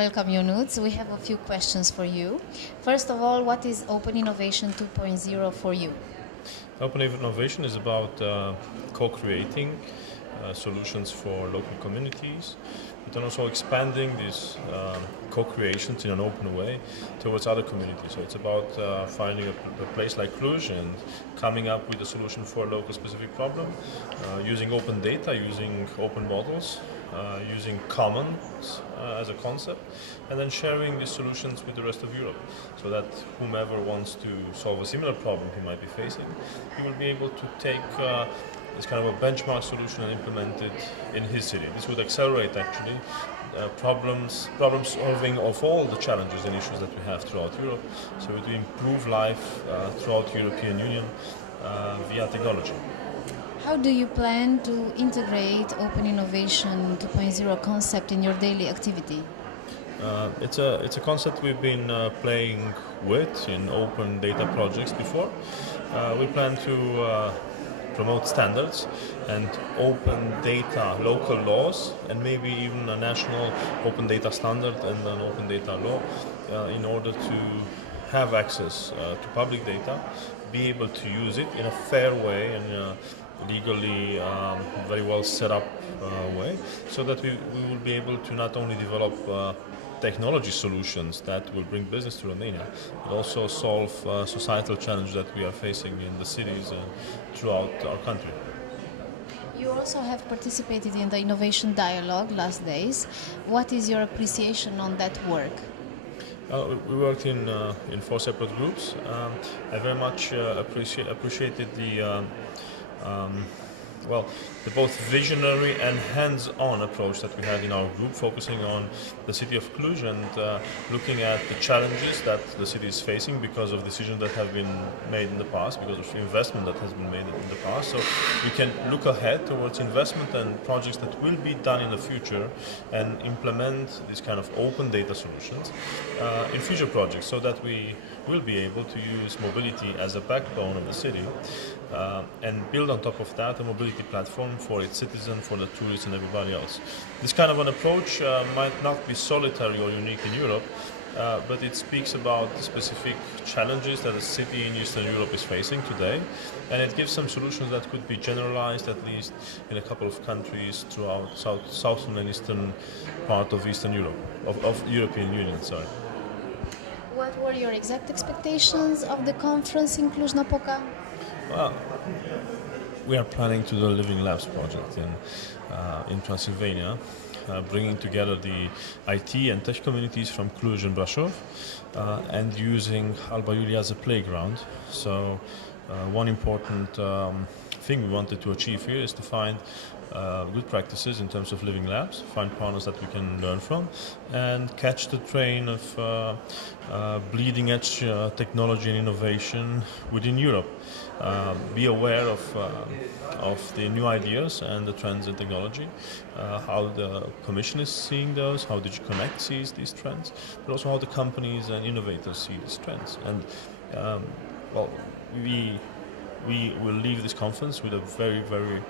Welcome, Ionuț. We have a few questions for you. First of all, what is Open Innovation 2.0 for you? Open innovation is about co-creating solutions for local communities, but then also expanding these co-creations in an open way towards other communities. So it's about finding a place like Cluj and coming up with a solution for a local specific problem, using open data, using open models, using commons as a concept, and then sharing these solutions with the rest of Europe, so that whomever wants to solve a similar problem he might be facing, he will be able to take this kind of a benchmark solution and implement it in his city. This would accelerate actually problem solving of all the challenges and issues that we have throughout Europe. So it will improve life throughout the European Union via technology. How do you plan to integrate Open Innovation 2.0 concept in your daily activity? It's a concept we've been playing with in open data projects before. We plan to promote standards and open data local laws, and maybe even a national open data standard and an open data law in order to have access to public data, be able to use it in a fair way and legally very well set up way, so that we will be able to not only develop technology solutions that will bring business to Romania, but also solve societal challenges that we are facing in the cities and throughout our country. You also have participated in the Innovation Dialogue last days. What is your appreciation on that work? We worked in 4 separate groups. I very much appreciated the both visionary and hands-on approach that we had in our group, focusing on the city of Cluj and looking at the challenges that the city is facing because of decisions that have been made in the past, because of investment that has been made in the past. So we can look ahead towards investment and projects that will be done in the future and implement these kind of open data solutions in future projects, so that we will be able to use mobility as a backbone of the city and build on top of that a mobility platform for its citizens, for the tourists and everybody else. This kind of an approach might not be solitary or unique in Europe, but it speaks about the specific challenges that a city in Eastern Europe is facing today, and it gives some solutions that could be generalized at least in a couple of countries throughout southern and eastern part of Eastern Europe, of European Union, sorry. What were your exact expectations of the conference in Cluj-Napoca? Well, we are planning to do a Living Labs project in Transylvania, bringing together the IT and tech communities from Cluj and Brașov, and using Alba Iulia as a playground. So one important thing we wanted to achieve here is to find good practices in terms of living labs, find partners that we can learn from, and catch the train of bleeding edge technology and innovation within Europe. Be aware of the new ideas and the trends in technology, how the Commission is seeing those, how DigiConnect sees these trends, but also how the companies and innovators see these trends. And we will leave this conference with a very, very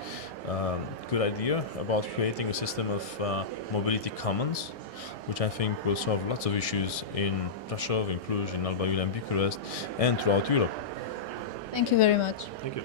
good idea about creating a system of mobility commons, which I think will solve lots of issues in Brașov, in Cluj, in Alba Iulia and Bucharest, and throughout Europe. Thank you very much. Thank you.